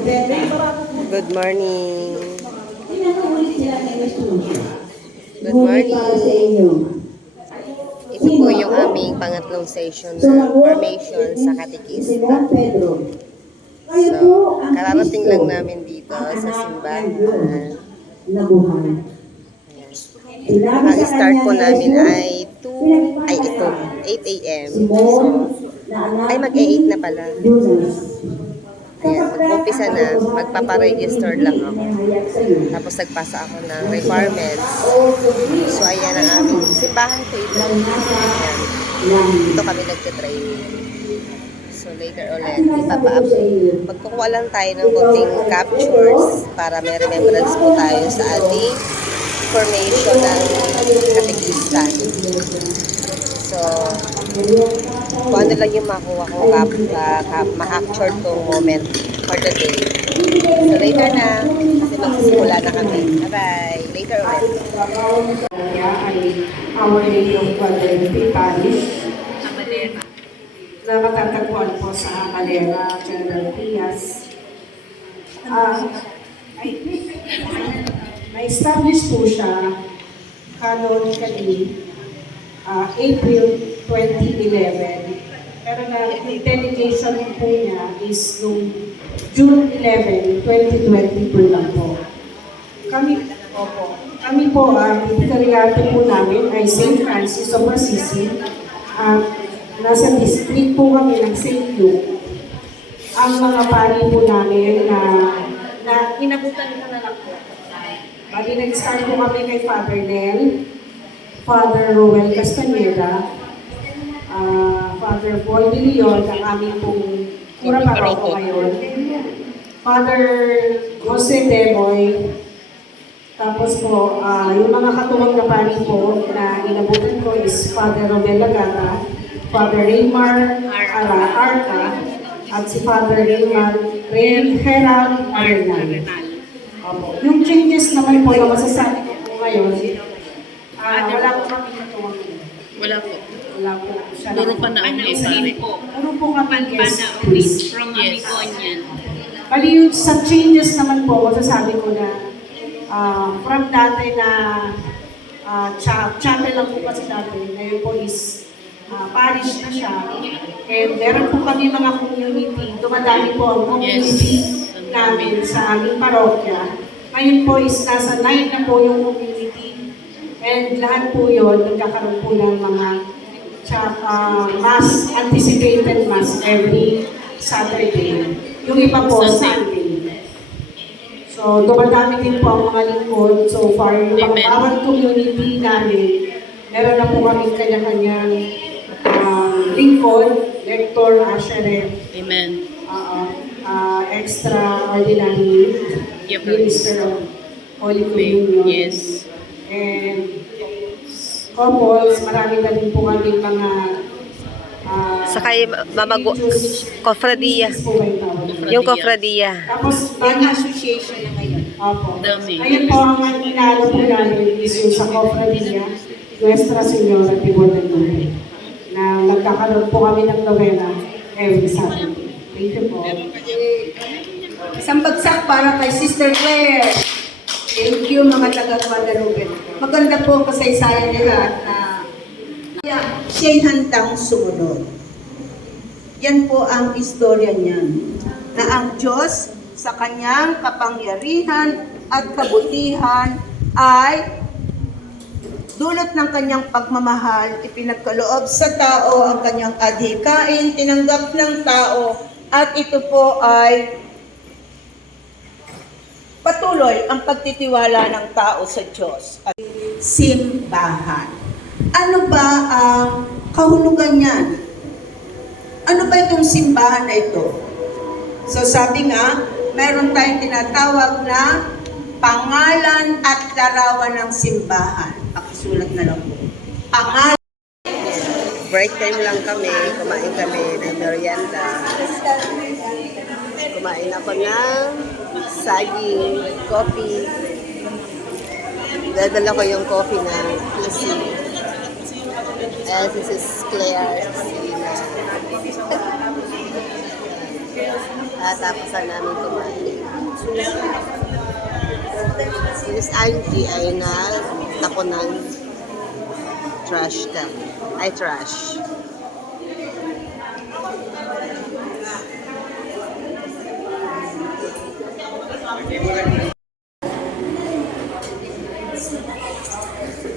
Good morning. Good morning. Ito po yung aming pangatlong session na formation sa katikista. So, kararating lang namin dito sa simbahan. Ang start po namin ay 8 a.m. So, ay mag-8 na pala. Ayan, mag-umpisa na, magpaparegister lang ako. Tapos nagpasa ako ng requirements. So, ayan ang aming simbahan po ito. Ayan. Dito kami nagka-training. So, later ulit, magkukuha lang tayo ng konting captures para may remembrance po tayo sa ating formation ng katekistan. So, kung ano lang yung makuha ko, ma-capture tong moment for the day. So, later na, kasi magsisimula na kami. Bye-bye. Later ulit. Ay Our Lady of Guadalupe Parish na matatagpuan po sa Amalera, General Trias. Na-establish po siya canonically April 2011. Pero na-dedication po niya is noong June 11, 2022 lang po. Kami po, ang vikariato po namin ay St. Francis of Assisi. Nasa district po kami ng St. Luke. Ang mga pari po namin na inabutan ko na lang po. Bali, nag-start po kami kay Father Nel, Father Roel Castaneda, Father Paul de Leon, ang aming pong Cura Paroko ngayon, Father Jose Demoy, tapos po, yung mga katuwang na pari po na inabutan ko is Father Romel Lagata, Father Raymar Arca, at si Father Herald Arenal. Yung changes naman po na masasabi ko po ngayon, wala po kami katuwang. Wala po. Wala po. Puro pa na okay, pare. Puro po kami guest please. From Amigonian. Bali yung sa changes naman po, masasabi ko na from dati na chapel lang po kasi dati, ngayon po is parish na siya. And meron po kami mga community, dumadami po ang community namin sa aming parokya. Ngayon po is nasa 9 na po yung community. And lahat po yun, nagkakaroon po ng mga mass, anticipated mass every Saturday. Yung iba po, Sunday. So, dumadami din po ang mga lingkod. So far, yung bawat community namin, meron na po kami kanya-kanyang lingkod, lector, usherer. Amen. Extraordinary minister of Holy Communion. Yes. And couples, marami na din po kami mga Saka yung kofradiya. Yung kofradiya. Tapos, yung association na ngayon. Opo. Dami. Ngayon po, ang inalo po namin is yung sa kofradiya, Nuestra Señora de Guadalupe, na nagkakaroon po kami ng novena every Saturday. Thank you po. Isang bagsak para kay Sister Claire. Thank you mga taga-Guadalupe. Maganda po ang kasaysayan nila na siya'y handang sumunod. Yan po ang istorya niyan. Na ang Diyos sa kanyang kapangyarihan at kabutihan ay dulot ng kanyang pagmamahal, ipinagkaloob sa tao ang kanyang adhikain, tinanggap ng tao, at ito po ay patuloy ang pagtitiwala ng tao sa Diyos. Simbahan. Ano ba ang kahulugan niyan? Ano ba itong simbahan na ito? So sabi nga, meron tayong tinatawag na pangalan at larawan ng simbahan. Pakisulat na lang po. Pangalan. Break time lang kami, kumain kami ng merienda. Kumain ako ng saging, coffee. Dadala ko yung coffee na easy. And this is Claire. Tapos na namin kumain. Si Miss Angie ay nagtako ng trash can. Ay, trash.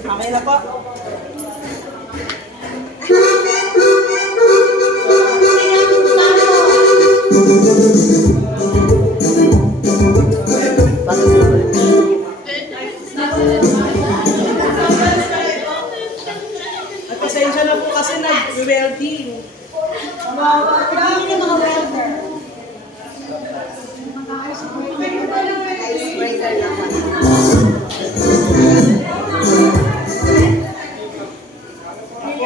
Okay na po. At pasensya na po kasi nag-welding.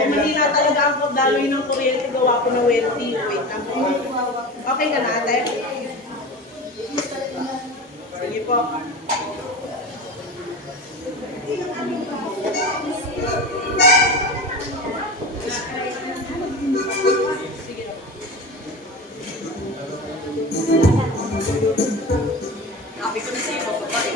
Mahina talaga ang pagdaloy ng kuryente gawa ko ng welding. Wait lang po. Okay ka na ate? Sige po. Sabi ko na sa'yo, babae.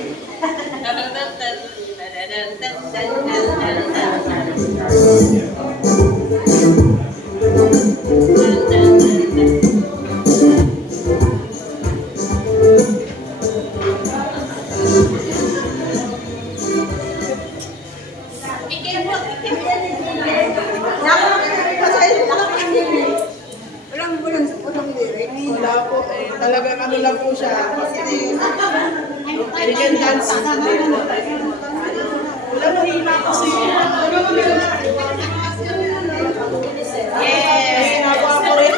Wala po eh. Talagang ano lang po siya. We can dance. Wala mahina kasi. Yes! Nagawa ko rin.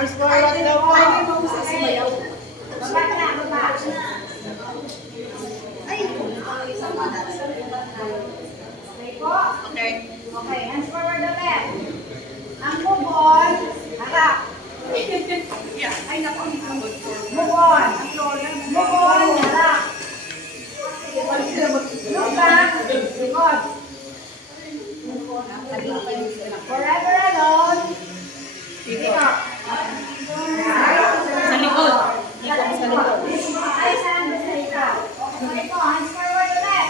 Arms forward daw po. Okay. Okay, hands forward ulit. Ang move on, harap. Ay, naku. Move on. Move on, harap. Look back, likod. Forever alone. Ikot. Sa likod. Sa likod. Ay, saan ba sa likod? Okay po, hands forward ulit.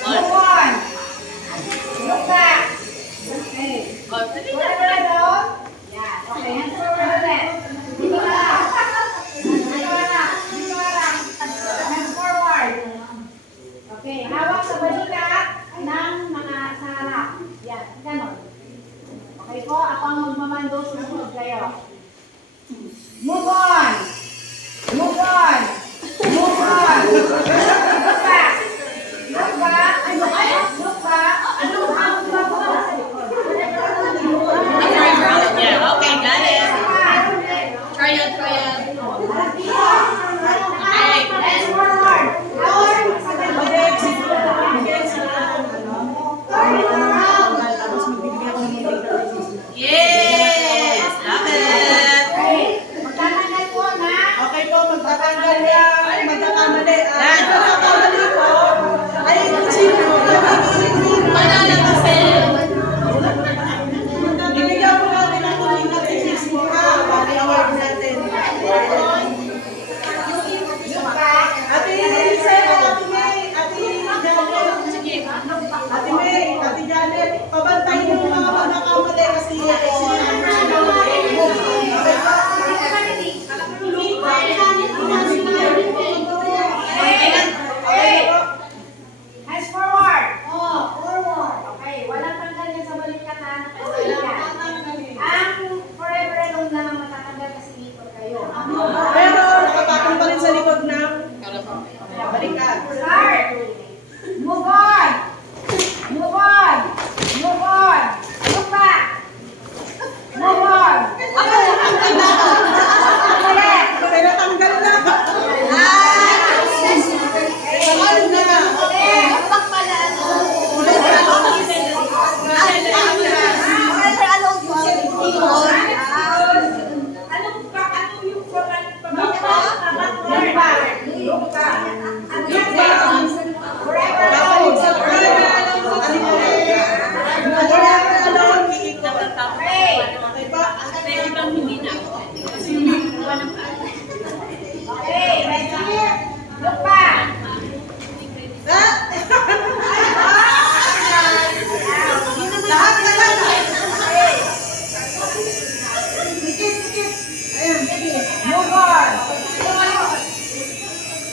Move on. Look back. Okay. Forever alone. Yan. Okay, hands forward ulit. Dito ka lang. Dito ka lang. Dito ka lang. Hands forward. Okay, hawak sa balikat ng mga sa harap. Yan, ganon. Okay po, ako ang magmamando, susunod kayo. Move on! Move on! Move on! Look back! Look back! Ano kayo? Look back! Ano ang bababa sa likod? Yeah, okay, got it. Try it, try it. Okay. Let's forward! Forward! Yes! Love it! Okay, magtatanggal po na. Okay po, magtatanggal niya. Magkakamali. Magkakamali po. Ay, sino po Banana kasi. Ibigyan po natin ang tuloy na thesis mo ha. Para award natin. Ate Lisa, Ate May, Ate Janet. Ate May, Ate Janet, pabantayin mo mga magkakamali kasi Okay, Move on.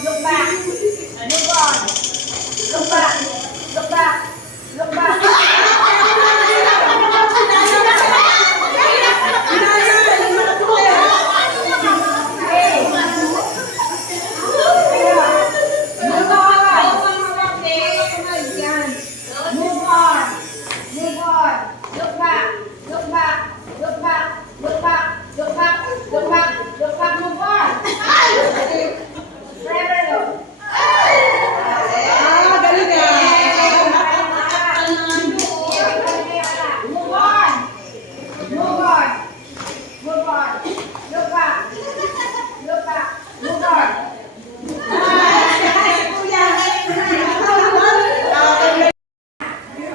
Look back. Move on. Look back. Look back. Look back. Move on. Move on. Look back. Look back. Look back. Look back. Look back. Look back. Look back. Move on. Forever look. Move on. Move on. Move on. Look back. Look back. Move on.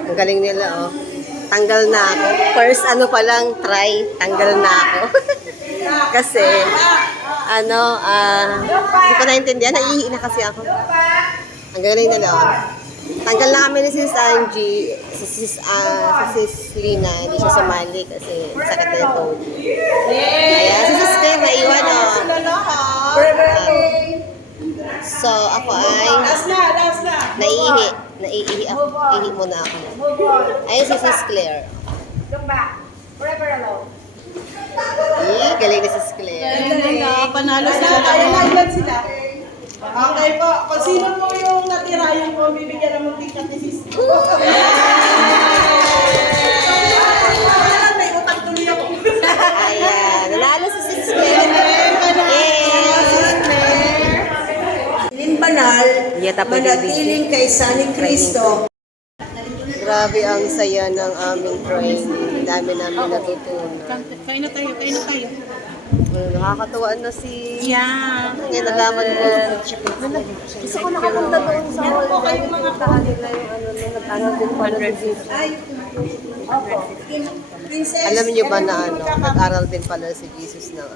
Ang galing nila, oh. Tanggal na ako. First, ano pa lang, try, tanggal na ako. Kasi, hindi ko naintindihan. Naiihi na kasi ako. Look back. Ang galing nila, oh. Tanggal na kami ni Sis Angie, si Sis Lina, hindi siya sumali kasi sakit na yung toe. Ayan, si Sis Claire naiwan, oh. So, ako ay naiihi. Naiihi ako. Ihi muna ako. Move on. Ayun si Sis Claire. Look back. Forever alone. Galing ni Sis Claire. Panalo sila. Sila. Okay po. Kung sino po yung natira yung po, bibigyan ng muntikat ni Sis. May utang tuloy ako. Ayan. Nanalo si Sis Claire. Ilin banal, Yata pa yung manatiling kaysa ni Kristo. Grabe ang saya ng aming training. Ang dami namin natutunan. Kain na tayo. Nakakatuwa na si... Yeah. Ngayon nalaman ko. Gusto ko nakapunta doon sa hall. Po kayong mga kanila yung nag-ano din pala si Jesus. Alam niyo ba na nag-aral din pala si Jesus ng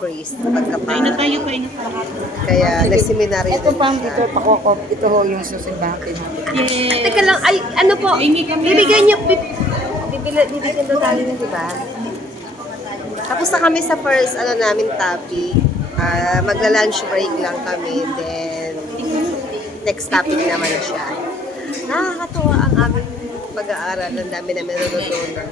priest Kain na pagkapa. tayo. Kaya nagseminaryo din siya. Ito ho yung susunod natin. Yeah. Teka lang, ay ano po? Hingi kami. Bibigyan niyo, bibigyan daw tayo niyo, di ba? Tapos na kami sa first, namin topic. Magla-lunch break lang kami. Then, next topic naman na siya. Nakakatuwa ang aming pag-aaral. Ang dami namin natutunan.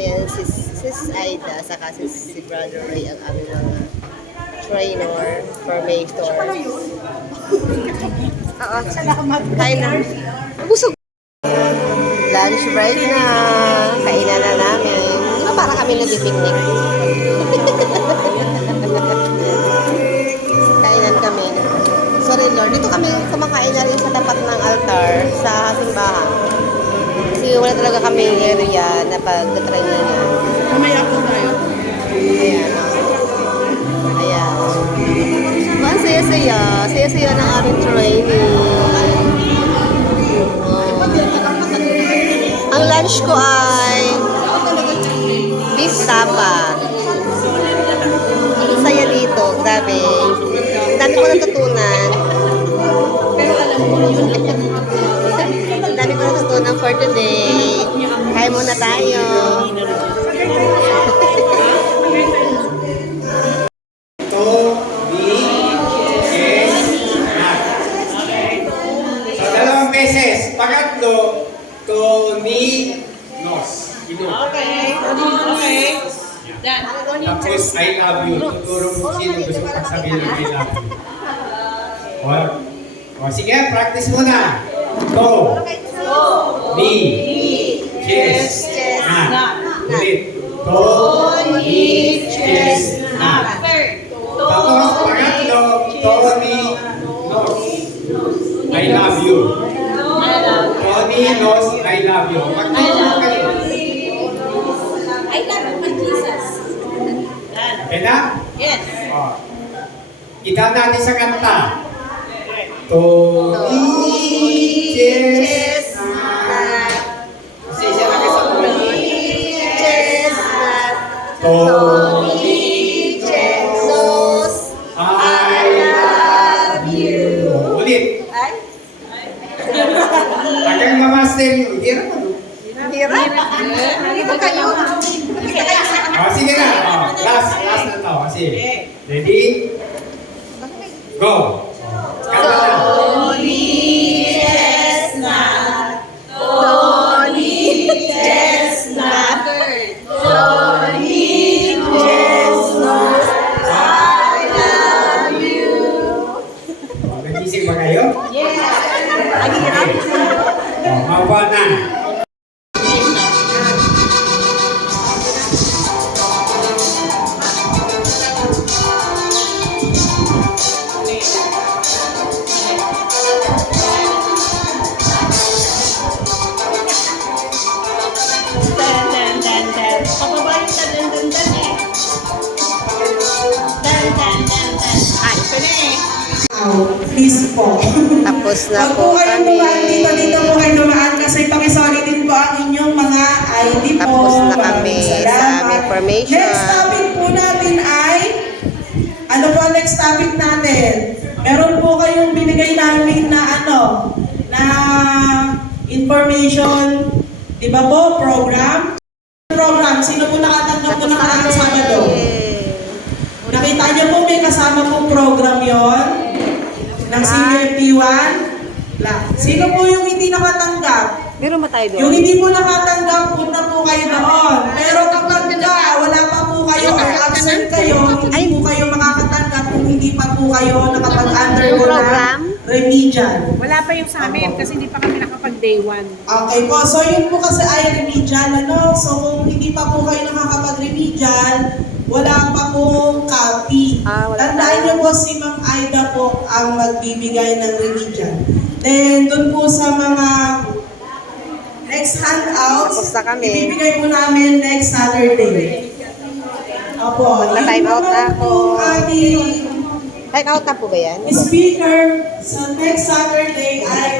Ayan, sis Aida, saka si Brother Ray ang aming mga trainer, formator. Oo, kain na. Busog. Lunch break na. Kainan na namin. Di ba para kami nag-picnic? Kainan kami. Sorry Lord, dito kami kumakain na rin sa tapat ng altar sa simbahan. Kasi wala talaga kami area na pag-try na niya. Mamaya po tayo. Ayan. Ayan. Ang saya-saya. Saya-saya ng aming training. Ang lunch ko ay beef tapa. Ang saya dito. Grabe. Ang dami ko natutunan. Ang dami ko natutunan for today. Kain muna tayo. So, dalawang beses. Pangatlo, Tony Nos. Okay. Done. Tapos, I love you. Tuturo mo sino gusto kong sabihin ng I love you. O, sige, practice muna. To. Ni. Chess. Na. Ulit. To. Ni. Chess. Na. Tapos, pangatlo, Tony Nos. I love you. Tony Nos, I love you. Magturo kayo. I love you, Jesus. Okay na? Yes. Oh. Kita natin sa kanta. Tony Chestnut. Isa lang sa Chestnut. Tony Chestnut. I love you. Ulit. Pagkang ma-master yun, hirap ano? Hirap. Hindi ba kayo? Please po. Tapos na Huwag po po kayong kami. dumaan dito po kayo dumaan kasi pakisoli din po ang inyong mga ID po. Tapos na kami Maraming sa salamat. aming formation. Next topic po natin ay, ano po ang next topic natin? Meron po kayong binigay namin na na information, di ba po, program? Sino po nakatanggap po nakaraang Sabado? Nakita niyo po may kasama pong program yon ng Senior P1. Sino po yung hindi nakatanggap? Meron ba tayo doon? Yung hindi po nakatanggap, punta po kayo doon. Pero kapag wala pa po kayo or absent kayo, hindi po kayo makakatanggap kung hindi pa po kayo nakapag-undergo Yung na program? remedial. Wala pa yung sa amin kasi hindi pa kami nakapag-day 1. Okay po, so yun po kasi ay remedial, So kung hindi pa po kayo nakakapag-remedial, wala pa po copy. Wala Tandaan pa. niyo po si Ma'am Aida po ang magbibigay ng remedial. Then dun po sa mga next handouts, Tapos na kami. ibibigay po namin next Saturday. Opo, Na-time out na ako. po ating Time out na po ba yan? speaker sa next Saturday ay